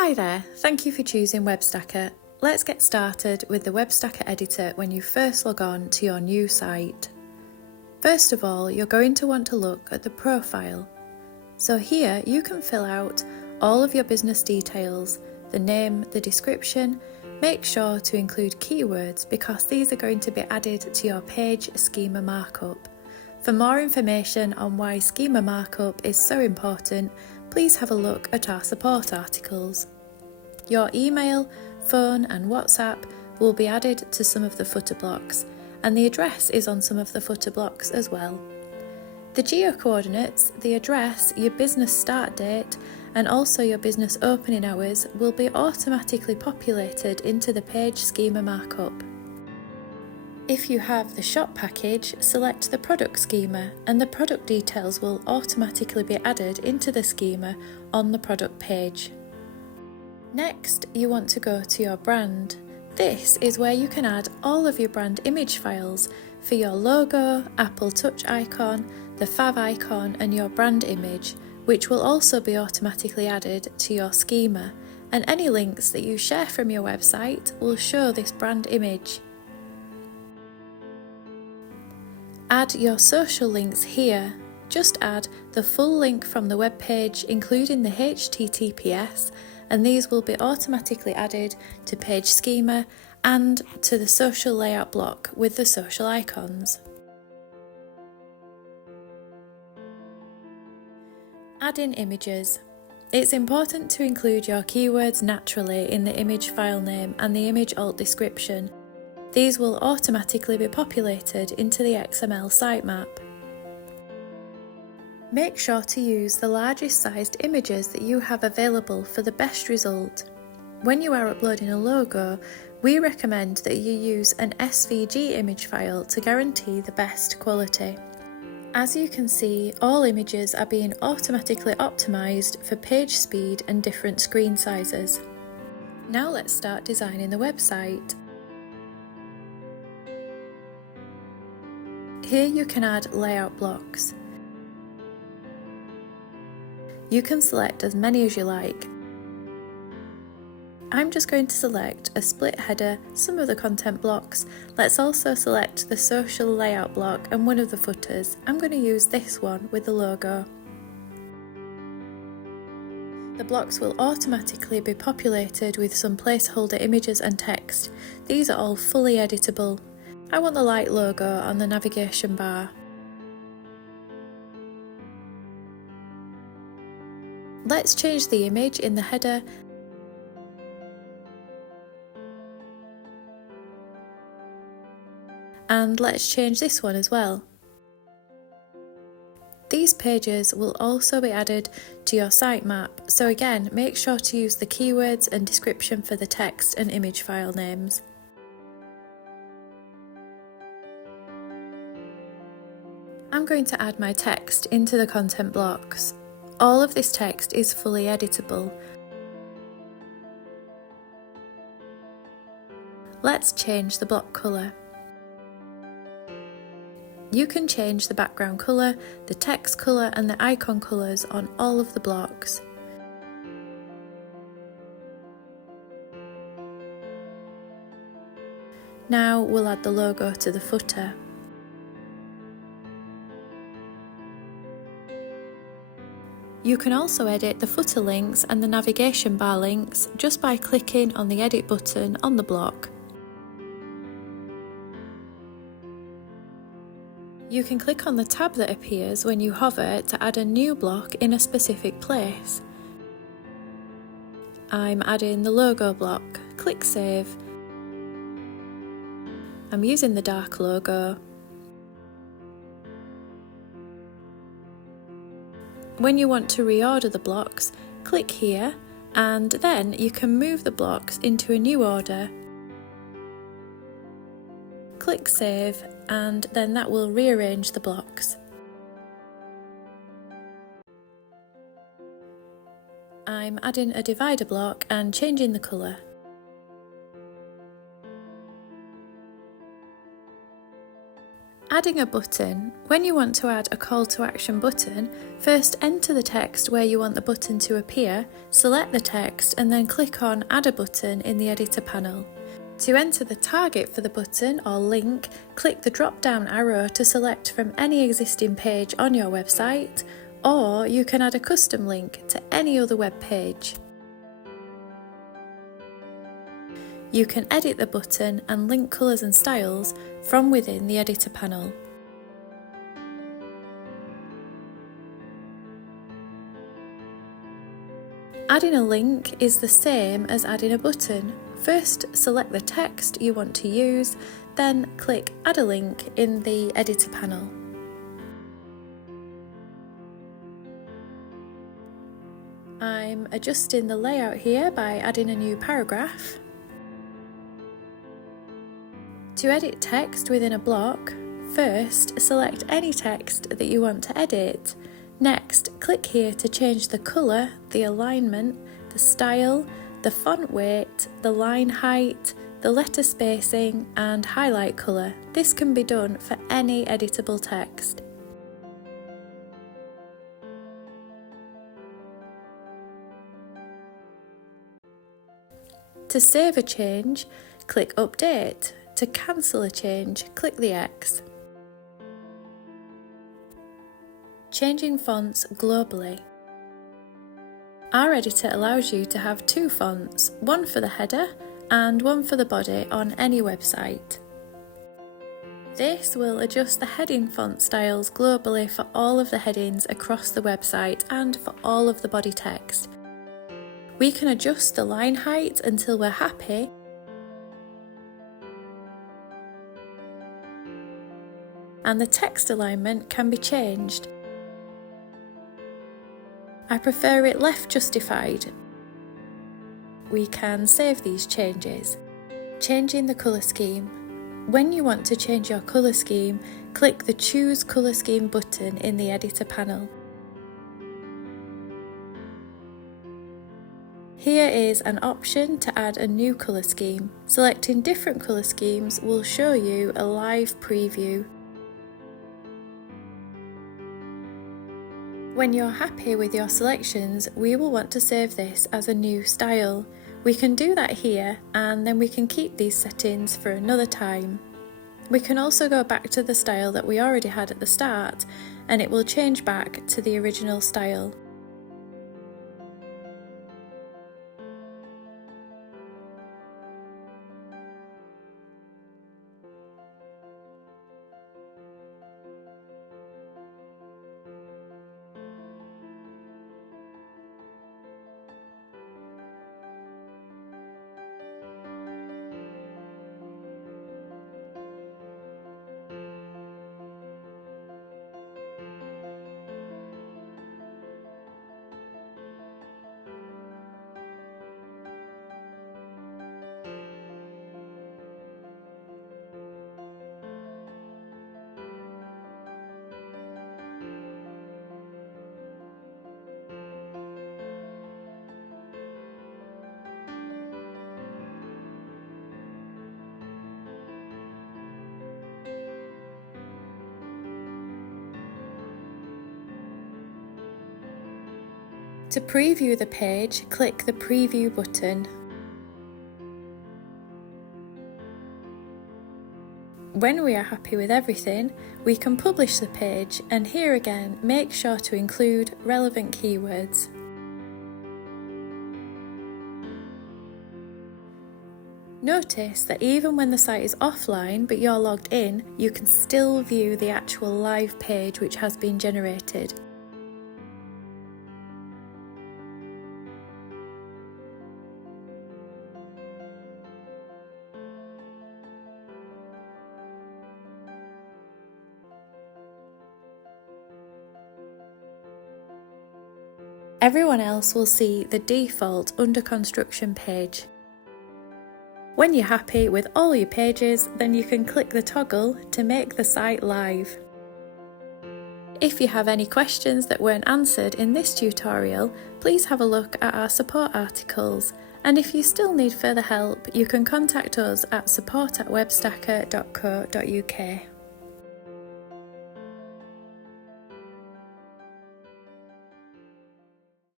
Hi there, thank you for choosing Webstacker. Let's get started with the Webstacker editor when you first log on to your new site. First of all, you're going to want to look at the profile. So here you can fill out all of your business details, the name, the description. Make sure to include keywords because these are going to be added to your page schema markup. For more information on why schema markup is so important, please have a look at our support articles. Your email, phone and WhatsApp will be added to some of the footer blocks, and the address is on some of the footer blocks as well. The geo-coordinates, the address, your business start date and also your business opening hours will be automatically populated into the page schema markup. If you have the shop package, select the product schema and the product details will automatically be added into the schema on the product page. Next, you want to go to your brand. This is where you can add all of your brand image files for your logo, Apple Touch icon, the fav icon and your brand image, which will also be automatically added to your schema, and any links that you share from your website will show this brand image. Add your social links here. Just add the full link from the web page including the HTTPS, and these will be automatically added to page schema and to the social layout block with the social icons. Add in images. It's important to include your keywords naturally in the image file name and the image alt description. These will automatically be populated into the XML sitemap. Make sure to use the largest sized images that you have available for the best result. When you are uploading a logo, we recommend that you use an SVG image file to guarantee the best quality. As you can see, all images are being automatically optimized for page speed and different screen sizes. Now let's start designing the website. Here you can add layout blocks. You can select as many as you like. I'm just going to select a split header, some of the content blocks. Let's also select the social layout block and one of the footers. I'm going to use this one with the logo. The blocks will automatically be populated with some placeholder images and text. These are all fully editable. I want the light logo on the navigation bar. Let's change the image in the header and let's change this one as well. These pages will also be added to your sitemap, so again make sure to use the keywords and description for the text and image file names. I'm going to add my text into the content blocks. All of this text is fully editable. Let's change the block colour. You can change the background colour, the text colour and the icon colours on all of the blocks. Now we'll add the logo to the footer. You can also edit the footer links and the navigation bar links just by clicking on the edit button on the block. You can click on the tab that appears when you hover to add a new block in a specific place. I'm adding the logo block. Click Save. I'm using the dark logo. When you want to reorder the blocks, click here and then you can move the blocks into a new order. Click Save and then that will rearrange the blocks. I'm adding a divider block and changing the colour. Adding a button. When you want to add a call to action button, first enter the text where you want the button to appear, select the text and then click on Add a button in the editor panel. To enter the target for the button or link, click the drop-down arrow to select from any existing page on your website, or you can add a custom link to any other web page. You can edit the button and link colours and styles from within the editor panel. Adding a link is the same as adding a button. First, select the text you want to use, then click Add a link in the editor panel. I'm adjusting the layout here by adding a new paragraph. To edit text within a block, first select any text that you want to edit. Next, click here to change the colour, the alignment, the style, the font weight, the line height, the letter spacing and highlight colour. This can be done for any editable text. To save a change, click Update. To cancel a change, click the X. Changing fonts globally. Our editor allows you to have two fonts, one for the header and one for the body on any website. This will adjust the heading font styles globally for all of the headings across the website and for all of the body text. We can adjust the line height until we're happy, and the text alignment can be changed. I prefer it left justified. We can save these changes. Changing the colour scheme. When you want to change your colour scheme, click the Choose Colour Scheme button in the editor panel. Here is an option to add a new colour scheme. Selecting different colour schemes will show you a live preview. When you're happy with your selections, we will want to save this as a new style. We can do that here and then we can keep these settings for another time. We can also go back to the style that we already had at the start and it will change back to the original style. To preview the page, click the Preview button. When we are happy with everything, we can publish the page, and here again, make sure to include relevant keywords. Notice that even when the site is offline but you're logged in, you can still view the actual live page which has been generated. Everyone else will see the default under construction page. When you're happy with all your pages, then you can click the toggle to make the site live. If you have any questions that weren't answered in this tutorial, please have a look at our support articles, and if you still need further help, you can contact us at support@webstacker.co.uk.